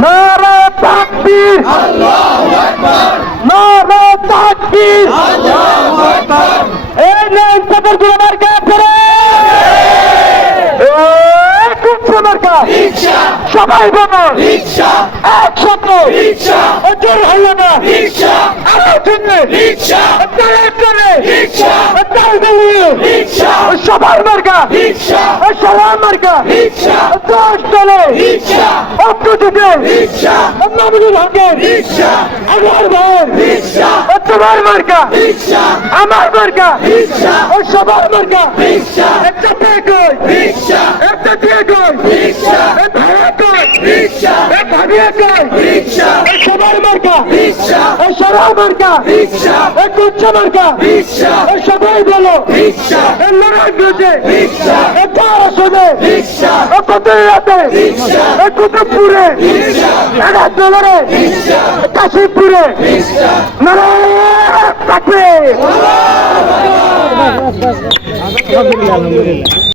নারে তাকবীর, আল্লাহু আকবার, নারে তাকবীর। আল্লাহু আকবার। এই নেন তাদের গুলামার কাছে মার্কা রিকশা, সবাই বলো রিকশা, একসাথে রিকশা, ওদের হলো না রিকশা, আমার জন্য রিকশা, রিকশা রিকশা, সবার মার্কা রিকশা, সবার মার্কা রিকশা, 10 দলে রিকশা, অপ্রতিকে রিকশা, মামুনুল হকের রিকশা, আমার ভাই রিকশা, তোমার মার্কা রিকশা, আমার মার্কা রিকশা, সবার মার্কা রিকশা, একটা পেয়ে কই রিকশা, একটা দিয়ে কই রিকশা, ভাড়া কই রিকশা, ভাবিয়ে কই রিকশা, সবার মার্কা রিকশা, সবার মার্কা রিকশা, কুচ্ছ মার্কা রিকশা, সবাই বলো রিকশা, লড়াই করছে রিকশা, এটা আসলে রিকশা, কত রাতে রিকশা, কুতুবপুরে রিকশা, একাত্তরে রিকশা, কাশীপুরে রিকশা, নারায়ণ থাকবে আলহামদুলিল্লাহ।